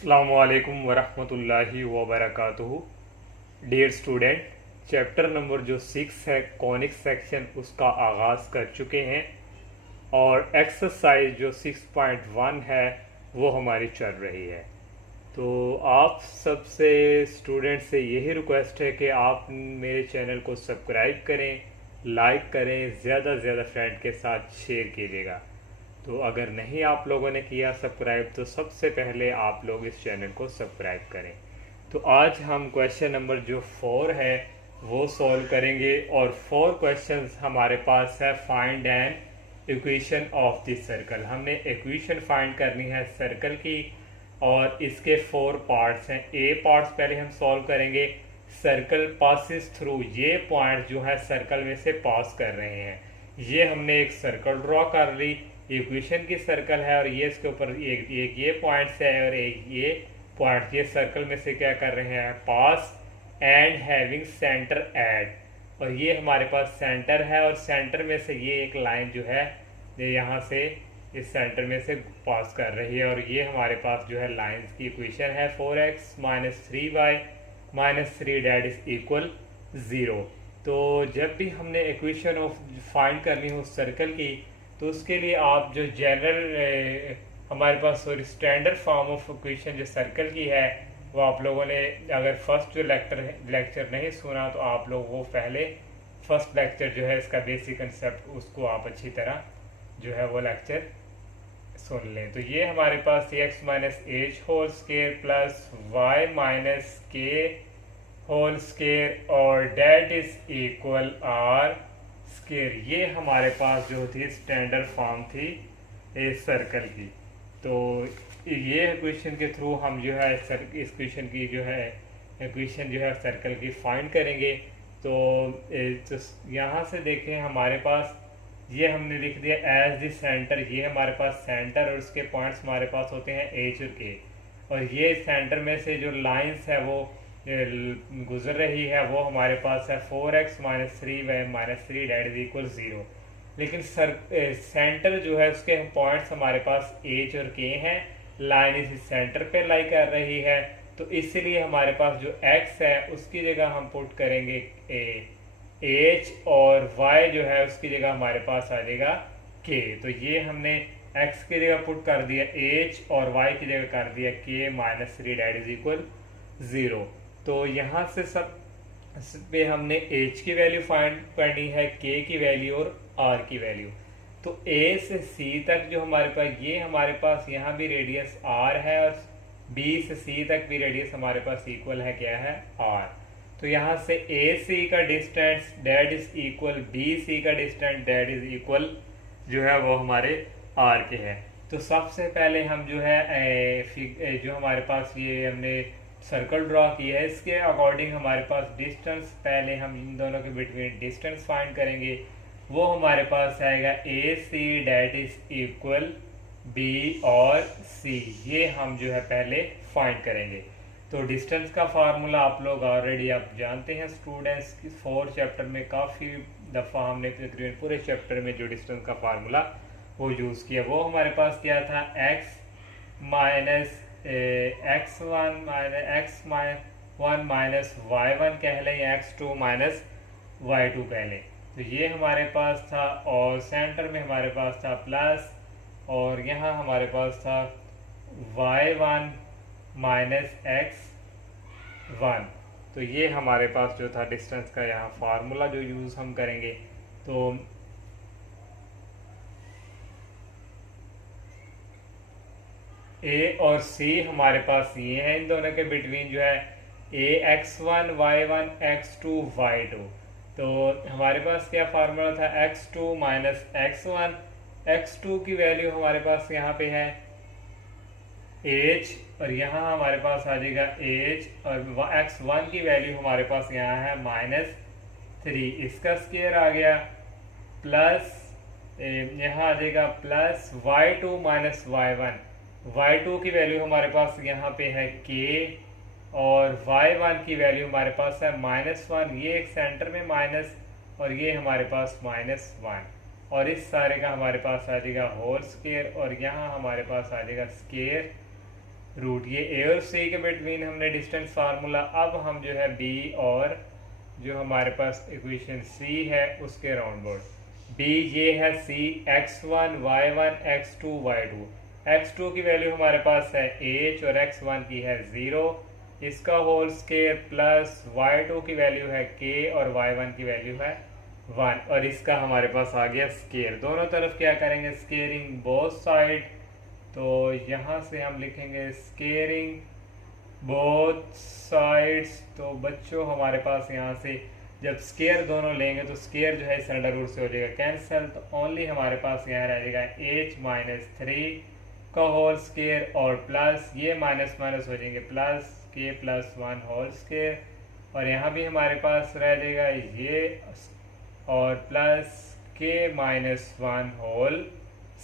अस्सलामुअलैकुम वरहमतुल्लाहि वबरकातुहू। Dear student, chapter number जो 6 है कॉनिक सेक्शन उसका आगाज़ कर चुके हैं और एक्सरसाइज जो 6.1 है वो हमारी चल रही है। तो आप सबसे स्टूडेंट से यही रिक्वेस्ट है कि आप मेरे चैनल को सब्सक्राइब करें, लाइक करें, ज़्यादा से ज़्यादा फ्रेंड के साथ शेयर कीजिएगा। तो अगर नहीं आप लोगों ने किया सब्सक्राइब तो सबसे पहले आप लोग इस चैनल को सब्सक्राइब करें। तो आज हम क्वेश्चन नंबर जो 4 है वो सॉल्व करेंगे और 4 क्वेश्चंस हमारे पास है find an equation of the circle. हमने इक्वेशन फाइंड करनी है सर्कल की और इसके 4 पार्ट्स हैं। ए पार्ट्स पहले हम सॉल्व करेंगे। सर्कल पासिस थ्रू, ये पॉइंट जो है सर्कल में से पास कर रहे हैं। ये हमने एक सर्कल ड्रॉ कर ली, इक्वेशन की सर्कल है और ये इसके ऊपर एक ये पॉइंट्स है और एक ये पॉइंट, ये सर्कल में से क्या कर रहे हैं, पास एंड हैविंग सेंटर एट। और ये हमारे पास सेंटर है और सेंटर में से ये एक लाइन जो है ये यहाँ से इस सेंटर में से पास कर रही है और ये हमारे पास जो है लाइंस की इक्वेशन है 4x - 3y - 3 that is equal 0। तो जब भी हमने इक्वेशन ऑफ फाइंड करनी हो सर्कल की तो उसके लिए आप जो जनरल हमारे पास स्टैंडर्ड फॉर्म ऑफ इक्वेशन जो सर्कल की है वो आप लोगों ने अगर फर्स्ट जो लेक्चर नहीं सुना तो आप लोग वो पहले फर्स्ट लेक्चर जो है इसका बेसिक कंसेप्ट उसको आप अच्छी तरह जो है वो लेक्चर सुन लें। तो ये हमारे पास x - h whole square plus y - k whole square और that is equal r square, ये हमारे पास जो थी स्टैंडर्ड फॉर्म थी इस सर्कल की। तो ये इक्वेशन के थ्रू हम जो है इस इक्वेशन की जो है इक्वेशन जो है सर्कल की फाइंड करेंगे। तो यहाँ से देखें हमारे पास ये हमने लिख दिया एज द सेंटर, ये हमारे पास सेंटर और उसके पॉइंट्स हमारे पास होते हैं एच और के, और ये सेंटर में से जो लाइंस है वो गुजर रही है वो हमारे पास है 4x - 3y - 3 that is equal 0। लेकिन सेंटर जो है उसके पॉइंट्स हमारे पास एच और के हैं, लाइन इस सेंटर पे लाई कर रही है, तो इसलिए हमारे पास जो x है उसकी जगह हम पुट करेंगे h और y जो है उसकी जगह हमारे पास आ जाएगा k। तो ये हमने x की जगह पुट कर दिया h और y की जगह कर दिया k - 3 डेट इज इक्वल 0। तो यहाँ से सब पे हमने h की वैल्यू फाइंड करनी है, k की वैल्यू और r की वैल्यू। तो a से c तक जो हमारे पास ये हमारे पास यहाँ भी रेडियस r है और b से c तक भी रेडियस हमारे पास इक्वल है क्या है r। तो यहाँ से AC का distance that is equal BC का डिस्टेंस डेट इज इक्वल जो है वो हमारे r के है। तो सबसे पहले हम जो है जो हमारे पास ये हमने सर्कल ड्रॉ की है इसके अकॉर्डिंग हमारे पास डिस्टेंस, पहले हम इन दोनों के बिटवीन डिस्टेंस फाइंड करेंगे। वो हमारे पास आएगा AC that is equal B और C, ये हम जो है पहले फाइंड करेंगे। तो डिस्टेंस का फार्मूला आप लोग ऑलरेडी आप जानते हैं स्टूडेंट्स, 4 चैप्टर में काफ़ी दफ़ा हमने तकरीबन पूरे चैप्टर में जो डिस्टेंस का फार्मूला वो यूज़ किया। वो हमारे पास क्या था x1 - y1 कह लें या x2 - y2 कह लें। तो ये हमारे पास था और सेंटर में हमारे पास था प्लस और यहाँ हमारे पास था y1 - x1। तो ये हमारे पास जो था डिस्टेंस का यहाँ फार्मूला जो यूज़ हम करेंगे। तो A और C हमारे पास ये है, इन दोनों के बिटवीन जो है x1 y1 x2 y2। तो हमारे पास क्या फार्मूला था x2 - x1, x2 की वैल्यू हमारे पास यहाँ पे है h और यहाँ हमारे पास आ जाएगा h और x1 की वैल्यू हमारे पास यहाँ है -3, इसका स्केयर आ गया प्लस यहाँ आ जाएगा प्लस y2 - y1, y2 की वैल्यू हमारे पास यहाँ पे है k और y1 की वैल्यू हमारे पास है -1, ये एक सेंटर में माइनस और ये हमारे पास -1 और इस सारे का हमारे पास आ जाएगा होल स्केयर और यहाँ हमारे पास आ जाएगा स्केयर रूट। ये ए और सी के बिटवीन हमने डिस्टेंस फार्मूला, अब हम जो है बी और जो हमारे पास इक्वेशन सी है उसके राउंड बोर्ड। बी ये है सी, x1 y1 x2 y2। x2 की वैल्यू हमारे पास है h और x1 की है 0, इसका होल स्केयर प्लस y2 की वैल्यू है k और y1 की वैल्यू है 1 और इसका हमारे पास आ गया स्केयर। दोनों तरफ क्या करेंगे, स्केयरिंग बोथ साइड। तो यहाँ से हम लिखेंगे स्केयरिंग बोथ साइड्स। तो बच्चों हमारे पास यहाँ से जब स्केयर दोनों लेंगे तो स्केयर जो है इस अंडर रूट से हो जाएगा कैंसिल, तो ओनली हमारे पास यहाँ रह जाएगा h माइनस 3 का होल स्केयर और प्लस ये माइनस माइनस हो जाएंगे plus k plus 1 whole square, और यहाँ भी हमारे पास रह जाएगा ये और plus k minus 1 whole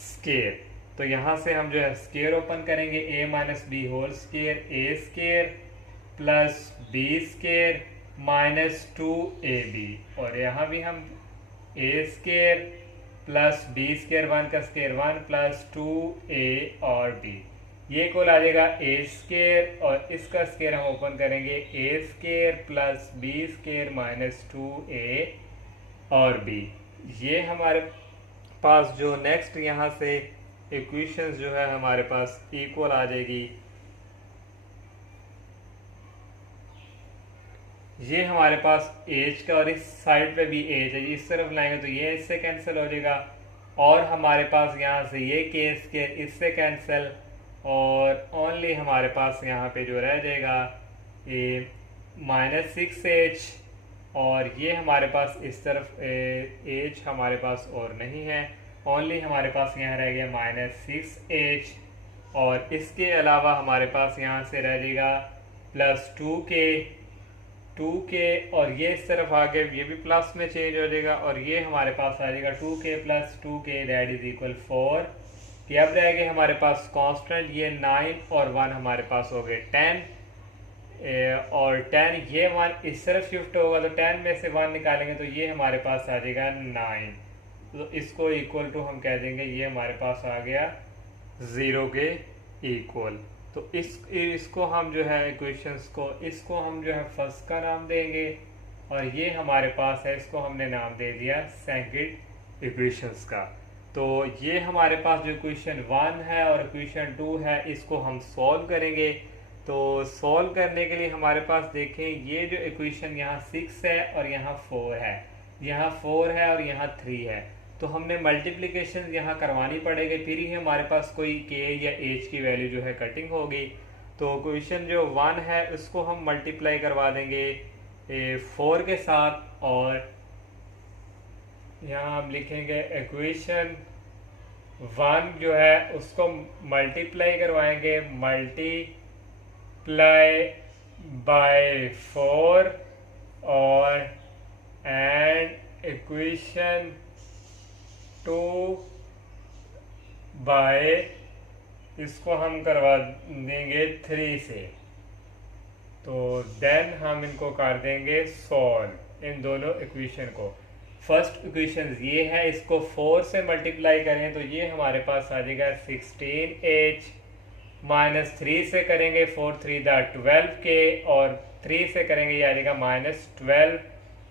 square. तो यहाँ से हम जो है स्केयर ओपन करेंगे, a minus b whole square a square plus b square minus 2ab, और यहाँ भी हम a square plus b square 1 का स्केयर 1 प्लस 2a और b, ये कुल आ जाएगा a स्केयर और इसका स्केयर हम ओपन करेंगे a square plus b square minus 2a और b। ये हमारे पास जो नेक्स्ट यहाँ से इक्वेशंस जो है हमारे पास इक्वल आ जाएगी। ये हमारे पास एज का और इस साइड पे भी एज है, इस तरफ लाएंगे तो ये इससे कैंसिल हो जाएगा, और हमारे पास यहाँ से ये के स्केयर इससे कैंसिल, और ओनली हमारे पास यहाँ पे जो रह जाएगा ये माइनस 6h, और ये हमारे पास इस तरफ एज हमारे पास और नहीं है, ओनली हमारे पास यहाँ रह गया माइनस 6h, और इसके अलावा हमारे पास यहाँ से रह जाएगा प्लस 2k, और ये इस तरफ आके ये भी प्लस में चेंज हो जाएगा, और ये हमारे पास आ जाएगा 2k plus 2k that is equal 4। ये अब रह गए हमारे पास कांस्टेंट, ये 9 और 1 हमारे पास हो गए 10, और 10 ये 1 इस तरफ शिफ्ट होगा तो 10 में से 1 निकालेंगे तो ये हमारे पास आ जाएगा 9, तो इसको इक्वल टू हम कह देंगे ये हमारे पास आ गया 0 के इक्वल। तो इसको हम जो है इक्वेशंस को, इसको हम जो है फर्स्ट का नाम देंगे, और ये हमारे पास है इसको हमने नाम दे दिया सेकंड इक्वेशंस का। तो ये हमारे पास जो इक्वेशन 1 है और इक्वेशन 2 है इसको हम सॉल्व करेंगे। तो सॉल्व करने के लिए हमारे पास देखें ये जो इक्वेशन यहाँ 6 है और यहाँ 4 है, यहाँ 4 है और यहाँ 3 है, तो हमने मल्टीप्लिकेशन यहाँ करवानी पड़ेगी, फिर ही हमारे पास कोई k या h की वैल्यू जो है कटिंग होगी। तो इक्वेशन जो 1 है उसको हम मल्टीप्लाई करवा देंगे 4 के साथ, और यहाँ हम लिखेंगे इक्वेशन 1 जो है उसको मल्टीप्लाई करवाएंगे, मल्टीप्लाई बाय 4 और एंड इक्वेशन 2 बाय इसको हम करवा देंगे 3 से। तो देन हम इनको कर देंगे सॉल्व इन दोनों इक्वेशन को। फर्स्ट इक्वेशन ये है, इसको 4 से मल्टीप्लाई करें तो ये हमारे पास आ जाएगा 16h, माइनस 3 से करेंगे 4 3 दा 12k, और 3 से करेंगे ये आ जाएगा माइनस 12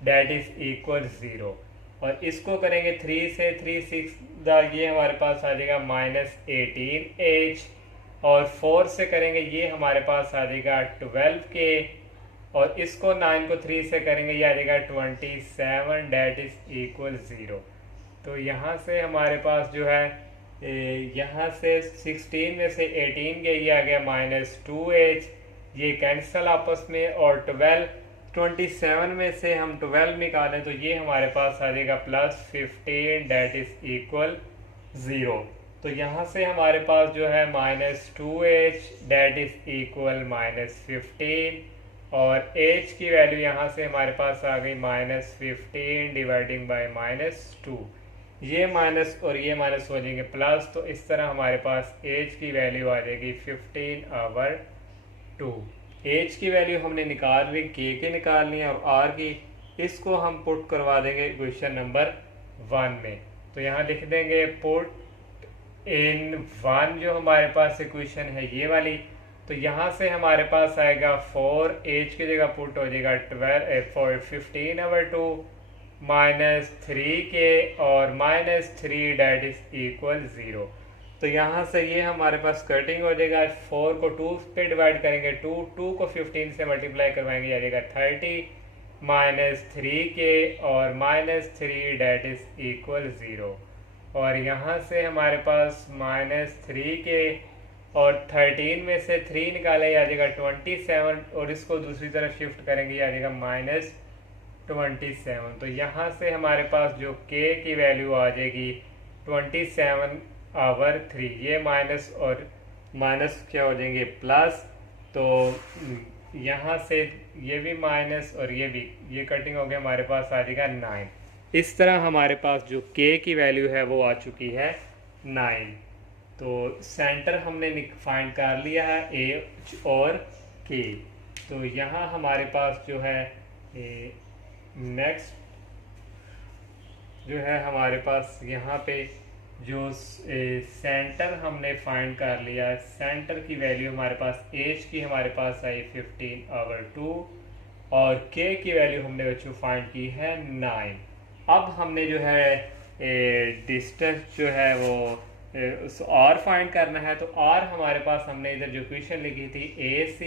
दैट इज इक्वल 0, और इसको करेंगे 3 से 3 6 दा ये हमारे पास आ जाएगा माइनस 18h, और 4 से करेंगे ये हमारे पास आ जाएगा 12k, और इसको 9 को 3 से करेंगे ये आ जाएगा 27 डेट इज इक्वल 0। तो यहाँ से हमारे पास जो है यहाँ से 16 में से 18 के ये आ गया माइनस 2h, ये कैंसिल आपस में, और 27 में से हम 12 निकालें तो ये हमारे पास आ जाएगा प्लस 15 डेट इज इक्वल 0। तो यहाँ से हमारे पास जो है minus 2h that is equal minus 15, और h की वैल्यू यहाँ से हमारे पास आ गई माइनस 15 डिवाइडिंग बाय माइनस 2, ये माइनस और ये माइनस हो जाएंगे प्लस, तो इस तरह हमारे पास h की वैल्यू आ जाएगी 15/2। h की वैल्यू हमने निकाल ली, k की निकाल ली और r की, इसको हम पुट करवा देंगे इक्वेशन नंबर 1 में। तो यहाँ लिख देंगे पुट इन 1 जो हमारे पास इक्वेशन है ये वाली, तो यहाँ से हमारे पास आएगा 4, एज की जगह पुट हो जाएगा 15/2 -3k और -3 डेट इज इक्वल 0। तो यहाँ से ये हमारे पास कटिंग हो जाएगा। 4 को 2 पे डिवाइड करेंगे, 2 को 15 से मल्टीप्लाई करवाएंगे, आ जाएगा 30 -3k और -3 डेट इज इक्वल 0। और यहाँ से हमारे पास -3k और 13 में से 3 निकाले, आ जाएगा 27 और इसको दूसरी तरफ शिफ्ट करेंगे, आ जाएगा -27। तो यहाँ से हमारे पास जो k की वैल्यू आ जाएगी 27/3। ये माइनस और माइनस क्या हो जाएंगे प्लस, तो यहाँ से ये भी माइनस और ये भी, ये कटिंग हो गया, हमारे पास आ जाएगा 9। इस तरह हमारे पास जो k की वैल्यू है वो आ चुकी है 9। तो सेंटर हमने फाइंड कर लिया है h और k। तो यहाँ हमारे पास जो है नेक्स्ट जो है हमारे पास यहाँ पे जो सेंटर हमने फाइंड कर लिया, सेंटर की वैल्यू हमारे पास h की हमारे पास आई 15/2 और k की वैल्यू हमने बच्चों फाइंड की है 9। अब हमने जो है डिस्टेंस जो है वो r फाइंड करना है। तो r हमारे पास हमने इधर जो इक्वेशन लिखी थी AC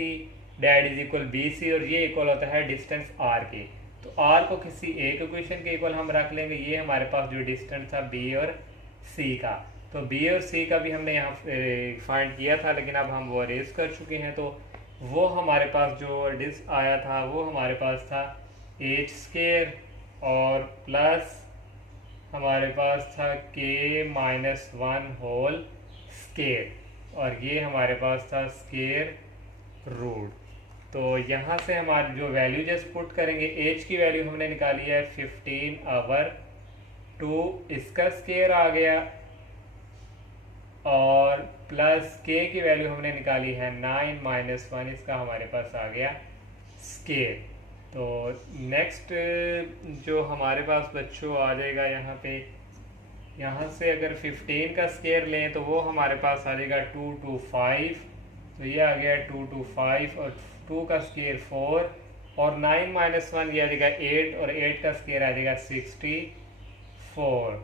that is equal BC और ये इक्वल होता है डिस्टेंस r के। तो r को किसी एक इक्वेशन के इक्वल हम रख लेंगे। ये हमारे पास जो डिस्टेंस था B और C का, तो B और C का भी हमने यहाँ फाइंड किया था, लेकिन अब हम वो अरेज कर चुके हैं। तो वो हमारे पास जो डिस्क आया था वो हमारे पास था h² और प्लस हमारे पास था k-1 होल स्केयर और ये हमारे पास था स्केयर रूट। तो यहाँ से हमारी जो वैल्यू जस्ट पुट करेंगे, h की वैल्यू हमने निकाली है 15/2, इसका स्केयर आ गया और प्लस k की वैल्यू हमने निकाली है 9 - 1, इसका हमारे पास आ गया स्केयर। तो नेक्स्ट जो हमारे पास बच्चों आ जाएगा यहाँ पे, यहाँ से अगर 15 का स्केयर लें तो वो हमारे पास आ जाएगा 2 to 5। तो ये आ गया 2 to 5 और 2 का स्केयर 4 और 9 - 1 ये आ जाएगा 8 और 8 का स्केयर आ जाएगा 64।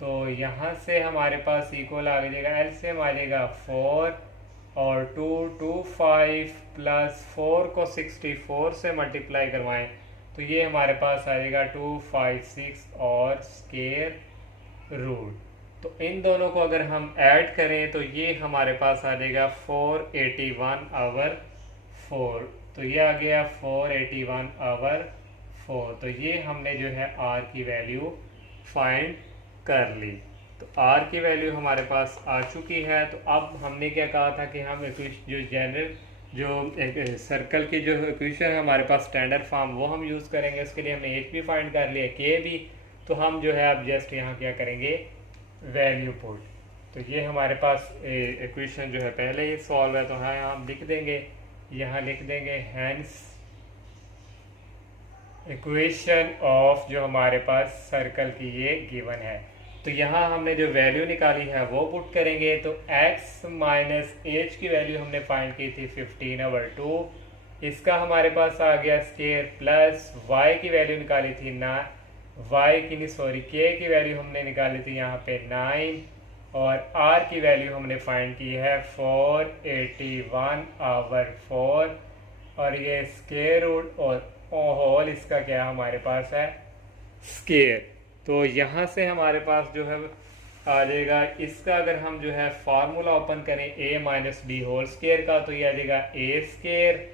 तो यहाँ से हमारे पास इक्वल आ जाएगा, एलसीएम आ जाएगा 4 और 2 2 5 प्लस 4 को 64 से मल्टीप्लाई करवाएं तो ये हमारे पास आ जाएगा 256 और स्केयर रूट। तो इन दोनों को अगर हम ऐड करें तो ये हमारे पास आ जाएगा 481/4। तो ये आ गया 481/4। तो ये हमने जो है r की वैल्यू फाइंड कर ली। तो r की वैल्यू हमारे पास आ चुकी है। तो अब हमने क्या कहा था कि हम जो जनरल जो सर्कल की जो इक्वेशन है हमारे पास स्टैंडर्ड फॉर्म वो हम यूज़ करेंगे। उसके लिए हमने h भी फाइंड कर लिया, k भी। तो हम जो है अब जस्ट यहाँ क्या करेंगे, वैल्यू पुट। तो ये हमारे पास इक्वेशन जो है पहले ही सॉल्व है, तो हाँ यहाँ हम लिख देंगे, यहाँ लिख देंगे हैंस इक्वेशन ऑफ जो हमारे पास सर्कल की ये गिवन है। तो यहाँ हमने जो वैल्यू निकाली है वो पुट करेंगे। तो x माइनस h की वैल्यू हमने फाइंड की थी 15/2, इसका हमारे पास आ गया स्केयर, प्लस y की वैल्यू निकाली थी ना, k की वैल्यू हमने निकाली थी यहाँ पे 9 और r की वैल्यू हमने फाइंड की है 481/4 और ये स्केयर रूट और होल इसका क्या हमारे पास है, स्केयर। तो यहाँ से हमारे पास जो है आ जाएगा, इसका अगर हम जो है फार्मूला ओपन करें a minus b whole square का, तो ये आ जाएगा a स्केयर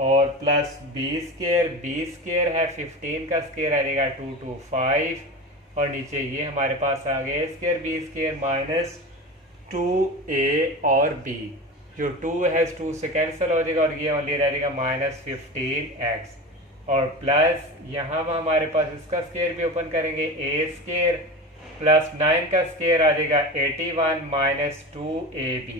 और प्लस b स्केयर है 15 का स्केयर आ जाएगा 2 to 5 और नीचे ये हमारे पास आ गया square b square minus 2a और b, जो 2 है 2 से कैंसिल हो जाएगा और ये ओनली रह जाएगा -15x और प्लस यहाँ पर हमारे पास इसका स्केयर भी ओपन करेंगे a स्केयर प्लस 9 का स्केयर आ जाएगा 81 माइनस 2ab,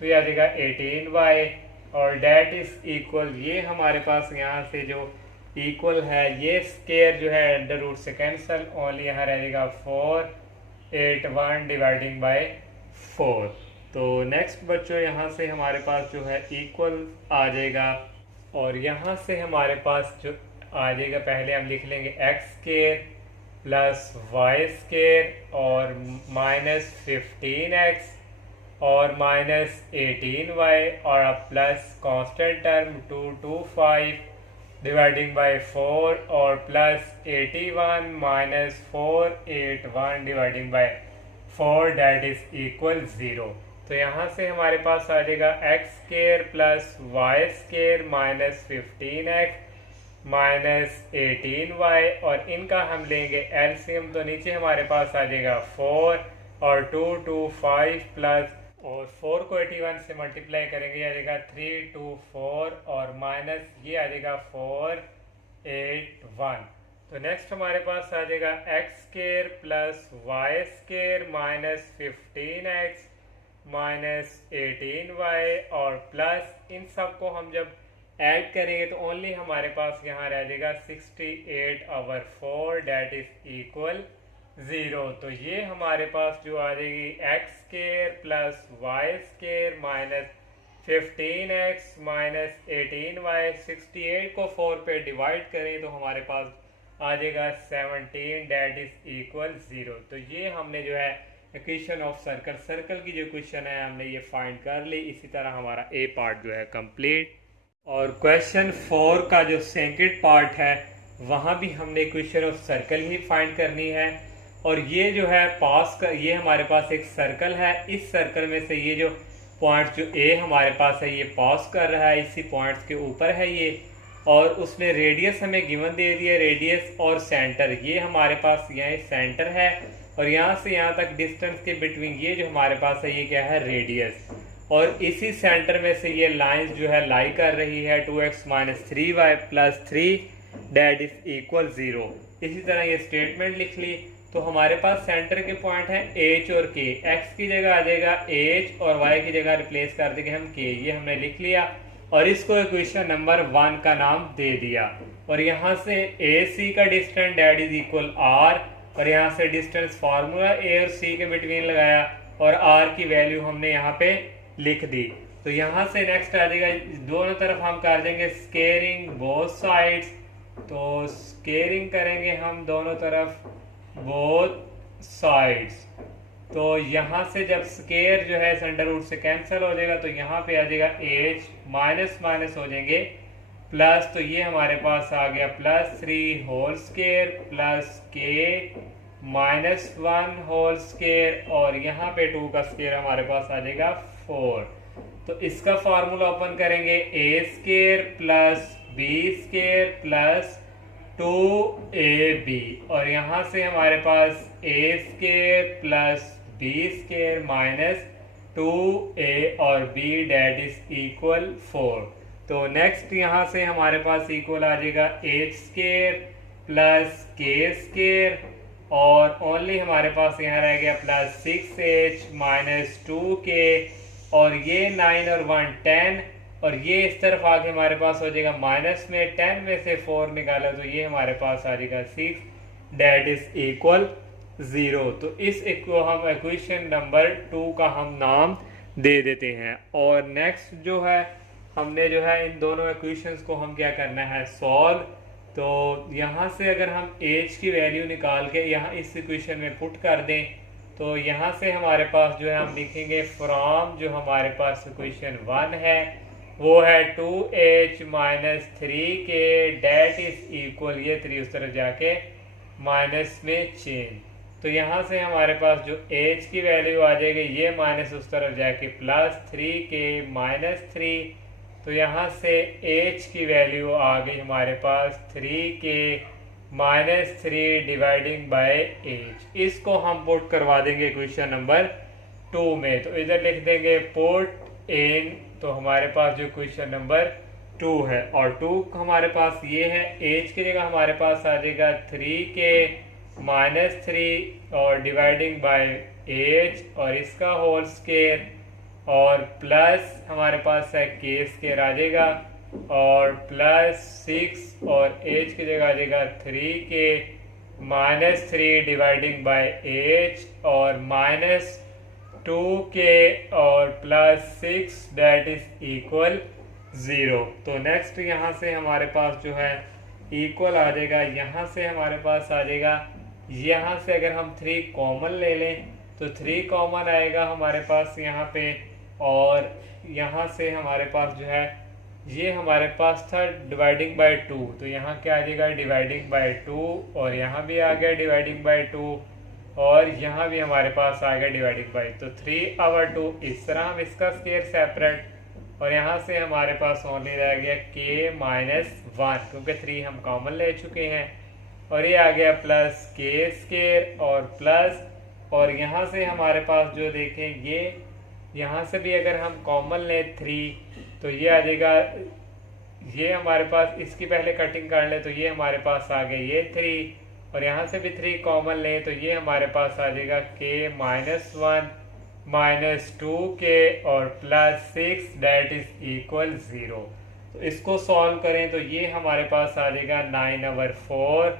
तो ये आ जाएगा 18y और डेट इज इक्वल, ये हमारे पास यहाँ से जो इक्वल है ये स्केयर जो है अंडर रूट से कैंसिल, ओनली यहाँ रहेगा 481 डिवाइडिंग बाय 4। तो नेक्स्ट बच्चों यहाँ से हमारे पास जो है इक्वल आ जाएगा, और यहाँ से हमारे पास जो आ जाएगा, पहले हम लिख लेंगे x square plus y square और -15x और -18y और अब plus constant term 225 dividing by 4 और plus 81 -481 dividing by 4 that is equal 0। तो यहाँ से हमारे पास आ जाएगा x square plus y square -15x -18y और इनका हम लेंगे एलसीएम, तो नीचे हमारे पास आ जाएगा 4 और 225 प्लस और 4 को 81 से मल्टीप्लाई करेंगे आ जाएगा 324 और माइनस ये आ जाएगा 481। तो नेक्स्ट हमारे पास आ जाएगा x square plus y square -15x -18y और प्लस इन सब को हम जब ऐड करेंगे तो ओनली हमारे पास यहाँ रह जाएगा 68/4 डेट इज इक्वल 0। तो ये हमारे पास जो आ जाएगी x square plus y square -15x -18y 68 को 4 पे डिवाइड करें तो हमारे पास आ जाएगा 17 डेट इज इक्वल 0। तो ये हमने जो है इक्वेशन ऑफ सर्कल की जो क्वेश्चन है हमने ये फाइंड कर ली। इसी तरह हमारा ए पार्ट जो है कंप्लीट। और क्वेश्चन 4 का जो सेकंड पार्ट है वहाँ भी हमने equation of circle he find करनी है। और ये जो है ये हमारे पास एक सर्कल है, इस सर्कल में से ये जो पॉइंट जो ए हमारे पास है ये पास कर रहा है, इसी पॉइंट्स के ऊपर है ये, और उसने रेडियस हमें गिवन दे दिया, रेडियस और सेंटर ये हमारे पास यहाँ सेंटर है, और यहाँ से यहाँ तक डिस्टेंस के बिटवीन ये जो हमारे पास है ये क्या है रेडियस, और इसी सेंटर में से ये लाइंस जो है लाई कर रही है 2x - 3y + 3 that is equal 0। इसी तरह ये स्टेटमेंट लिख ली। तो हमारे पास सेंटर के पॉइंट है h और k, x की जगह आ जाएगा h और y की जगह रिप्लेस कर देंगे हम k, ये हमने लिख लिया और इसको इक्वेशन नंबर 1 का नाम दे दिया। और यहाँ से AC का distance that is equal r, और यहाँ से डिस्टेंस फार्मूला A और C के बिटवीन लगाया और r की वैल्यू हमने यहाँ पे लिख दी। तो यहाँ से नेक्स्ट आ जाएगा, दोनों तरफ हम कर देंगे स्केयरिंग बोथ साइड्स, तो स्केयरिंग करेंगे हम दोनों तरफ बोथ साइड्स। तो यहाँ से जब स्केयर जो है सेंटर रूट से कैंसिल हो जाएगा तो यहाँ पे आ जाएगा h माइनस माइनस हो जाएंगे प्लस, तो ये हमारे पास आ गया +3 whole square plus k -1 whole square, और यहाँ पे 2 का स्केयर हमारे पास आ जाएगा 4। तो इसका फार्मूला ओपन करेंगे a square plus b square plus 2ab, और यहाँ से हमारे पास a square plus b square minus 2a और b डेट इज इक्वल 4। तो नेक्स्ट यहाँ से हमारे पास इक्वल आ जाएगा h square plus k square, और ओनली हमारे पास यहाँ रह गया प्लस 6h माइनस 2k, और ये 9 और 1 10, और ये इस तरफ आके हमारे पास हो जाएगा माइनस में 10 में से 4 निकाला तो ये हमारे पास आ जाएगा 6 डेट इज इक्वल 0। तो इस को हम इक्वेशन नंबर 2 का हम नाम दे देते हैं। और नेक्स्ट जो है हमने जो है इन दोनों इक्वेशंस को हम क्या करना है सॉल्व। तो यहाँ से अगर हम h की वैल्यू निकाल के यहाँ इस इक्वेशन में पुट कर दें तो यहाँ से हमारे पास जो है हम लिखेंगे फ्रॉम जो हमारे पास इक्वेशन 1 है वो है 2h minus 3k date is equal, ये 3 उस तरफ जाके माइनस में चेंज, तो यहाँ से हमारे पास जो h की वैल्यू आ जाएगी ये माइनस उस तरफ जाके प्लस 3k माइनस 3, तो यहाँ से h की वैल्यू आ गई हमारे पास 3k minus 3 dividing by h। इसको हम पुट करवा देंगे इक्वेशन नंबर 2 में, तो इधर लिख देंगे पुट इन, तो हमारे पास जो इक्वेशन नंबर 2 है, और 2 हमारे पास ये है, h की जगह हमारे पास आ जाएगा 3k माइनस 3 और डिवाइडिंग बाय h और इसका होल स्केयर, और प्लस हमारे पास है k स्केयर आ जाएगा, और प्लस 6 और h की जगह आ जाएगा 3k minus 3 dividing by h और माइनस 2k और प्लस 6 डेट इज इक्वल 0। तो नेक्स्ट यहाँ से हमारे पास जो है इक्वल आ जाएगा, यहाँ से हमारे पास आ जाएगा, यहाँ से अगर हम 3 कॉमन ले लें तो 3 कॉमन आएगा हमारे पास यहाँ पे, और यहाँ से हमारे पास जो है ये हमारे पास था डिवाइडिंग बाय 2, तो यहाँ क्या आ जाएगा डिवाइडिंग बाय 2, और यहाँ भी आ गया डिवाइडिंग बाय 2, और यहाँ भी हमारे पास आ गया डिवाइडिंग बाय, तो 3/2। इस तरह हम इसका स्क्वायर सेपरेट, और यहाँ से हमारे पास ओनली रह गया k-1 क्योंकि 3 हम कॉमन ले चुके हैं, और ये आ गया प्लस k स्क्वायर और प्लस, और यहाँ से हमारे पास जो देखें ये यहाँ से भी अगर हम कॉमन ले 3 तो ये आ जाएगा, ये हमारे पास इसकी पहले कटिंग कर ले तो ये हमारे पास आ गया ये 3, और यहाँ से भी 3 कॉमन ले तो ये हमारे पास आ जाएगा k-1 माइनस 2k और प्लस 6 डेट इज इक्वल 0। तो इसको सॉल्व करें तो ये हमारे पास आ जाएगा 9/4,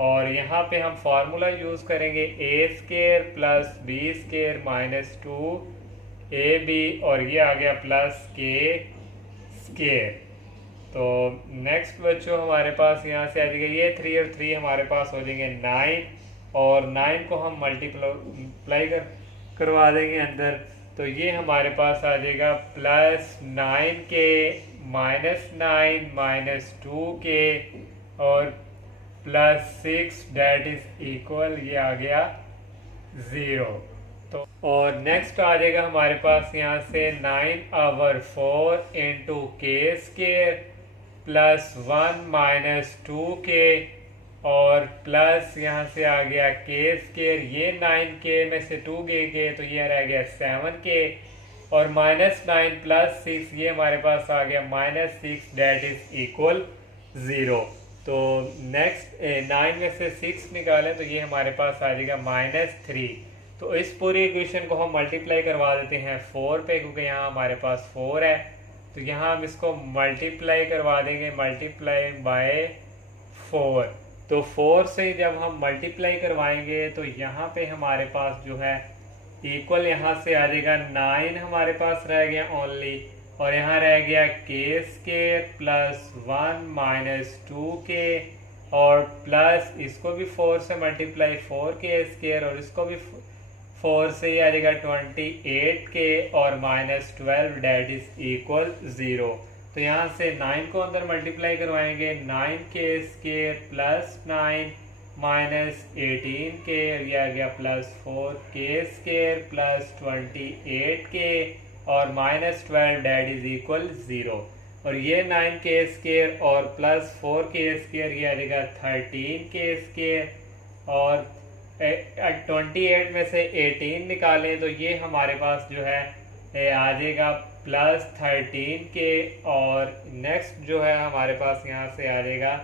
और यहाँ पे हम फार्मूला यूज करेंगे a square plus b square minus 2ab, और ये आ गया प्लस k स्क्वायर। तो नेक्स्ट बच्चों हमारे पास यहाँ से आ जाएगा ये 3 और 3 हमारे पास हो जाएंगे 9, और 9 को हम मल्टीप्लाई करवा देंगे अंदर, तो ये हमारे पास आ जाएगा plus 9k minus 9 minus 2k और प्लस 6 डेट इज इक्वल, ये आ गया 0। तो और नेक्स्ट आ जाएगा हमारे पास यहाँ से 9/4 into k square plus 1 minus 2k और प्लस यहाँ से आ गया k स्क्वायर, ये 9k में से 2 गए तो ये रह गया 7k, और माइनस 9 प्लस 6 ये हमारे पास आ गया माइनस 6 डेट इज इक्वल 0। तो नेक्स्ट 9 में से 6 निकालें तो ये हमारे पास आ जाएगा -3। तो इस पूरी इक्वेशन को हम मल्टीप्लाई करवा देते हैं 4 पे, क्योंकि यहाँ हमारे पास 4 है, तो यहाँ हम इसको मल्टीप्लाई करवा देंगे, मल्टीप्लाई बाय 4। तो 4 से जब हम मल्टीप्लाई करवाएंगे तो यहाँ पे हमारे पास जो है इक्वल यहाँ से आ जाएगा 9 हमारे पास रह गया ओनली, और यहाँ रह गया k square plus 1 minus 2k और प्लस इसको भी 4 से मल्टीप्लाई 4k स्क्वायर, और इसको भी 4 से ही आ जाएगा 28k और माइनस 12 डेट इज इक्वल 0। तो यहाँ से 9 को अंदर मल्टीप्लाई करवाएंगे, 9k square plus 9 minus 18k, ये आ गया plus 4k square plus 28k और माइनस 12 डेट इज इक्वल 0। और ये 9k स्क्वायर और प्लस 4k स्क्वायर ये आ जाएगा 13k स्क्वायर, और 28 में से 18 निकालें तो ये हमारे पास जो है आ जाएगा प्लस 13k, और नेक्स्ट जो है हमारे पास यहाँ से आ जाएगा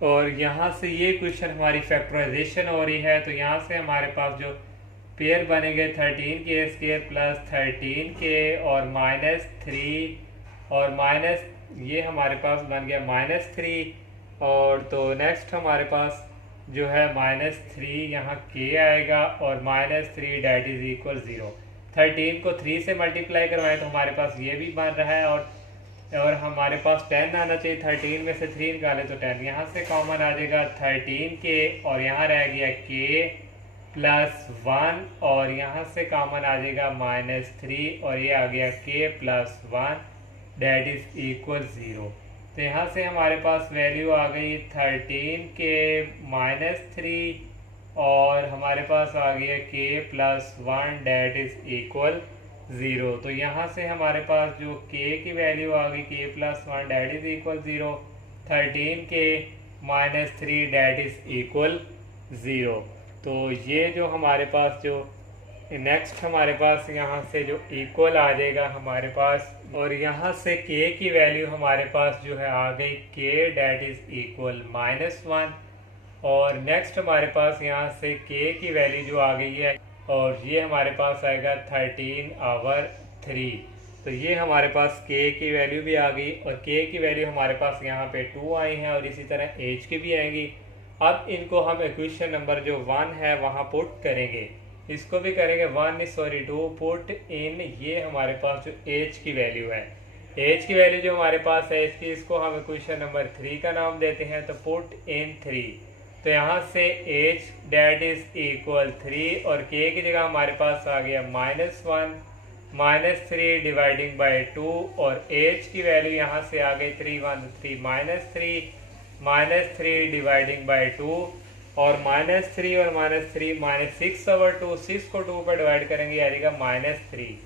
और यहाँ से ये क्वेश्चन हमारी फैक्टराइजेशन हो रही है, तो यहाँ से हमारे पास जो पेयर बनेंगे 13k स्क्वायर प्लस 13k और माइनस 3 और माइनस ये हमारे पास बन गया -3, और तो नेक्स्ट हमारे पास जो है -3 यहाँ k आएगा और -3 डेट इज इक्वल 0। 13 को 3 से मल्टीप्लाई करवाएं तो हमारे पास ये भी बन रहा है, और हमारे पास 10 आना चाहिए, 13 में से 3 निकाले तो 10, यहाँ से कॉमन आ जाएगा 13k और यहाँ रह गया k प्लस 1 और यहाँ से कॉमन आ जाएगा -3 और ये आ गया k plus 1 that is equal 0। तो यहाँ से हमारे पास वैल्यू आ गई 13k -3 और हमारे पास आ गया k plus 1 that is equal 0। तो यहाँ से हमारे पास जो k की वैल्यू आ गई k plus 1 that is equal 0, 13k -3 that is equal 0। तो ये जो हमारे पास जो नेक्स्ट हमारे पास यहाँ से जो इक्वल आ जाएगा हमारे पास, और यहाँ से k की वैल्यू हमारे पास जो है आ गई k डेट इज इक्वल -1, और नेक्स्ट हमारे पास यहाँ से k की वैल्यू जो आ गई है और ये हमारे पास आएगा 13/3। तो ये हमारे पास k की वैल्यू भी आ गई और k की वैल्यू हमारे पास यहाँ पे 2 आई हैं और इसी तरह h की भी आएंगी। अब इनको हम इक्वेशन नंबर जो 1 है वहाँ पुट करेंगे। इसको भी करेंगे 1 सॉरी 2 पुट इन, ये हमारे पास जो एज की वैल्यू है, एज की वैल्यू जो हमारे पास है इसकी, इसको हम इक्वेशन नंबर 3 का नाम देते हैं। तो पुट इन 3, तो यहाँ से एज डेट इज इक्वल 3 और के की जगह हमारे पास आ गया -1 -3 डिवाइडिंग बाय 2 और एज की वैल्यू यहाँ से आ गई 3 1 3 -3 डिवाइडिंग बाय 2 और -3 और -3 -6/2, 6 को 2 पर डिवाइड करेंगे आ जाएगा -3।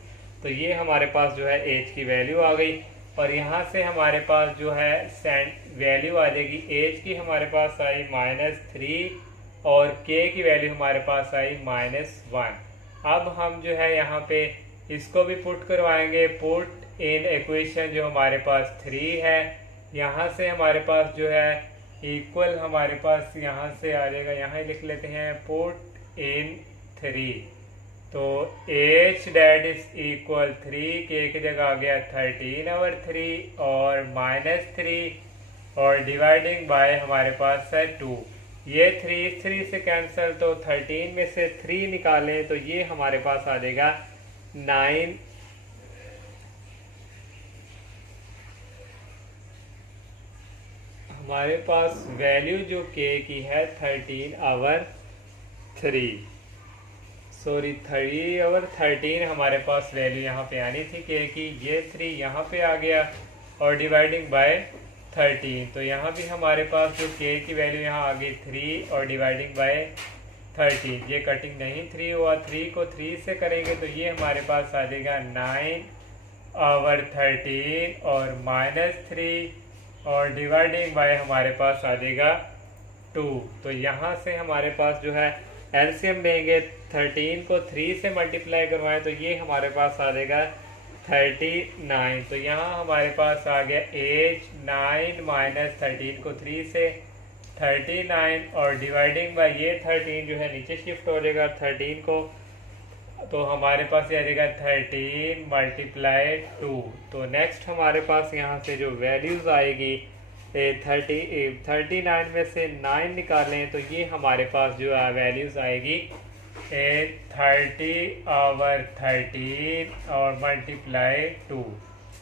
तो ये हमारे पास जो है एज की वैल्यू आ गई और यहाँ से हमारे पास जो है वैल्यू आ जाएगी एज की, हमारे पास आई -3 और के की वैल्यू हमारे पास आई -1। अब हम जो है यहाँ पे इसको भी पुट करवाएंगे, पुट इन इक्वेशन जो हमारे पास 3 है, यहाँ से हमारे पास जो है इक्वल हमारे पास यहाँ से आ जाएगा, यहाँ ही लिख लेते हैं पुट इन 3। तो एच डेट इज इक्वल 3, के की जगह आ गया 13/3 और -3 और डिवाइडिंग बाय हमारे पास है 2। ये 3 से कैंसिल, तो 13 में से 3 निकालें तो ये हमारे पास आ जाएगा 9। हमारे पास वैल्यू जो के की है 13/13 हमारे पास वैल्यू यहाँ पे आनी थी के की, ये 3 यहाँ पे आ गया और डिवाइडिंग बाय 13। तो यहाँ भी हमारे पास जो के की वैल्यू यहाँ आ गई 3 और डिवाइडिंग बाय 13, ये कटिंग नहीं 3 हुआ, 3 को 3 से करेंगे तो ये हमारे पास आ जाएगा 9/13 और -3 और डिवाइडिंग बाय हमारे पास आ जाएगा 2। तो यहाँ से हमारे पास जो है एलसीएम लेंगे, 13 को 3 से मल्टीप्लाई करवाएं तो ये हमारे पास आ जाएगा 39। तो यहाँ हमारे पास आ गया एज 9 -13 को 3 से 39 और डिवाइडिंग बाय ये 13 जो है नीचे शिफ्ट हो जाएगा 13 को, तो हमारे पास ये आ जाएगा 13 × 2। तो नेक्स्ट हमारे पास यहाँ से जो वैल्यूज आएगी 39 में से 9 निकालें तो ये हमारे पास जो है वैल्यूज आएगी 30/13 और ×2।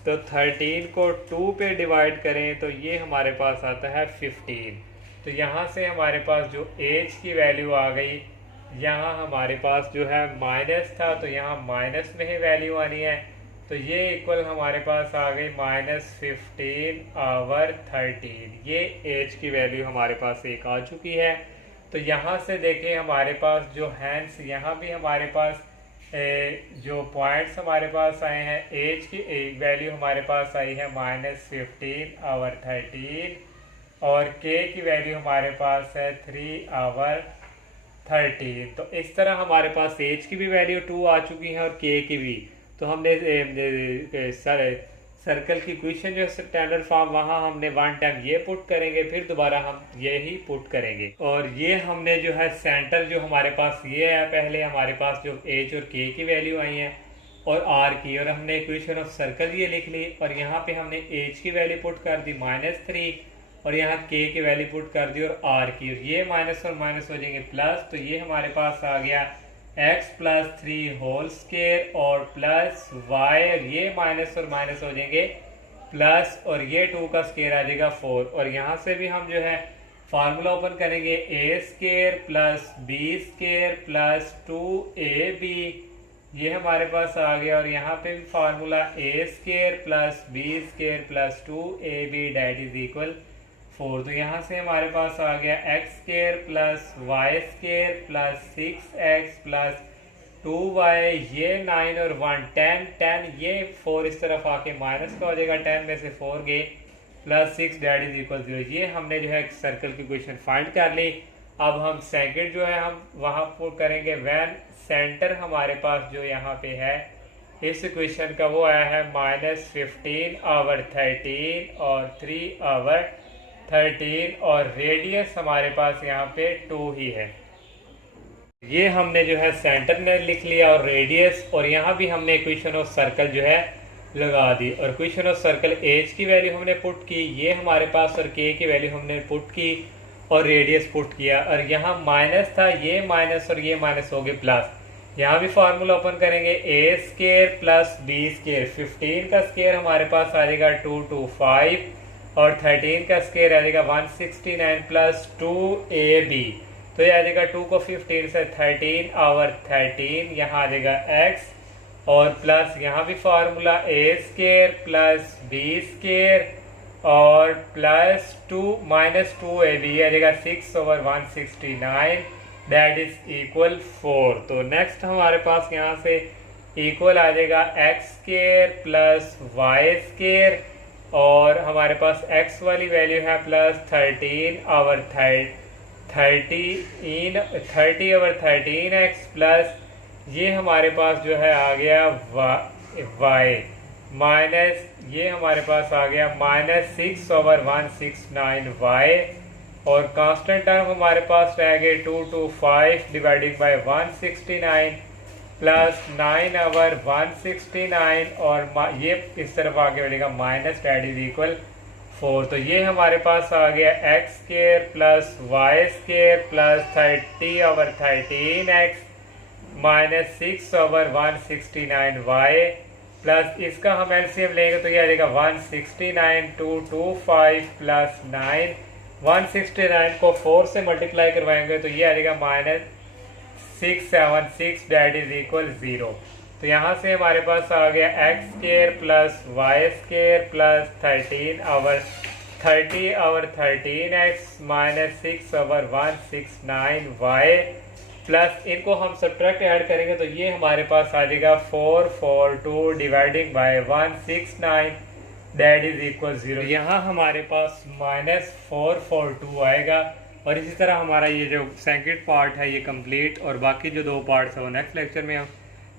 तो 13 को 2 पे डिवाइड करें तो ये हमारे पास आता है 15। तो यहाँ से हमारे पास जो एज की वैल्यू आ गई, यहाँ हमारे पास जो है माइनस था तो यहाँ माइनस में ही वैल्यू आनी है, तो ये इक्वल हमारे पास आ गई -15/13। ये एज की वैल्यू हमारे पास एक आ चुकी है। तो यहाँ से देखें हमारे पास जो हैंड्स, यहाँ भी हमारे पास जो पॉइंट्स हमारे पास आए हैं, एज की वैल्यू हमारे पास आई है -15/13 और के की वैल्यू हमारे पास है 3/13। तो इस तरह हमारे पास एज की भी वैल्यू 2 आ चुकी है और के की भी। तो हमने सर्कल की इक्वेशन जो स्टैंडर्ड फॉर्म, वहाँ हमने 1 टाइम ये पुट करेंगे, फिर दोबारा हम ये ही पुट करेंगे। और ये हमने जो है सेंटर जो हमारे पास ये है, पहले हमारे पास जो एच और के की वैल्यू आई है और आर की, और हमने इक्वेशन ऑफ सर्कल ये लिख ली और यहाँ पे हमने एच की वैल्यू पुट कर दी -3 और यहाँ के की वैल्यू पुट कर दी और आर की, और ये माइनस और माइनस हो जाएंगे प्लस। तो ये हमारे पास आ गया x + 3 होल स्क्वायर और प्लस y, और ये माइनस और माइनस हो जाएंगे प्लस, और ये 2 का स्क्वायर आ जाएगा 4। और यहाँ से भी हम जो है फार्मूला ओपन करेंगे, a² + b² + 2ab, ये हमारे पास आ गया। और यहाँ पे भी फार्मूला a² + b² + 2ab = 4। तो यहाँ से हमारे पास आ गया x² + y² + 6x + 2y, ये 9 और 1 10, ये 4 इस तरफ आके माइनस का हो जाएगा, 10 में से 4 गए +6 = 0। ये हमने जो है सर्कल की इक्वेशन फाइंड कर ली। अब हम सेकंड जो है हम वहाँ पुट करेंगे व्हेन सेंटर हमारे पास जो यहाँ पे है इस इक्वेशन का वो आया है -15/13 और 3/13 और रेडियस हमारे पास यहाँ पे 2 ही है। ये हमने जो है सेंटर ने लिख लिया और रेडियस, और यहाँ भी हमने इक्वेशन ऑफ सर्कल जो है लगा दी। और इक्वेशन ऑफ सर्कल एज की वैल्यू हमने पुट की, ये हमारे पास, और के की वैल्यू हमने पुट की और रेडियस पुट किया। और यहाँ माइनस था, ये माइनस और ये माइनस हो गए प्लस। यहाँ भी फार्मूला ओपन करेंगे, ए स्केयर प्लस बी स्केयर। 15 का स्केयर हमारे पास आ जाएगा 225 और 13 का स्केयर आ जाएगा 169 प्लस 2ab। तो ये आ जाएगा 2 को 15 से 13 और 13 यहाँ आ जाएगा x और प्लस यहाँ भी फार्मूला ए स्केयर प्लस बी स्केयर और प्लस 2 माइनस 2ab आ जाएगा 6/169 दैट इज इक्वल 4। तो नेक्स्ट हमारे पास यहाँ से इक्वल आ जाएगा x square plus y square और हमारे पास x वाली वैल्यू है प्लस 30/13x प्लस ये हमारे पास जो है आ गया y माइनस ये हमारे पास आ गया माइनस 6/169y और कांस्टेंट टर्म हमारे पास रह गए 225 डिवाइडेड बाय 169 प्लस 9/169 और ये इस तरफ आगे बढ़ेगा माइनस दैट इज इक्वल 4। तो ये हमारे पास आ गया x square plus y square plus 30/13x minus 6/169y plus इसका हम एलसीएम लेंगे तो ये आ जाएगा 169 225 प्लस 9 169 को 4 से मल्टीप्लाई करवाएंगे तो ये आ जाएगा माइनस 676 दैट इज इक्वल 0। तो यहाँ से हमारे पास आ गया x square plus y square plus 30/13x minus 6/169y plus इनको हम सब्ट्रैक्ट ऐड करेंगे तो ये हमारे पास आ जाएगा 442 dividing by 169 that is equal 0। यहाँ हमारे पास माइनस 442 आएगा और इसी तरह हमारा ये जो सेकंड पार्ट है ये कंप्लीट और बाकी जो 2 पार्ट्स है वो नेक्स्ट लेक्चर में हम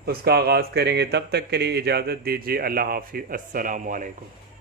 उसका आगाज़ करेंगे। तब तक के लिए इजाज़त दीजिए। अल्लाह हाफिज़। अस्सलामु अलैकुम।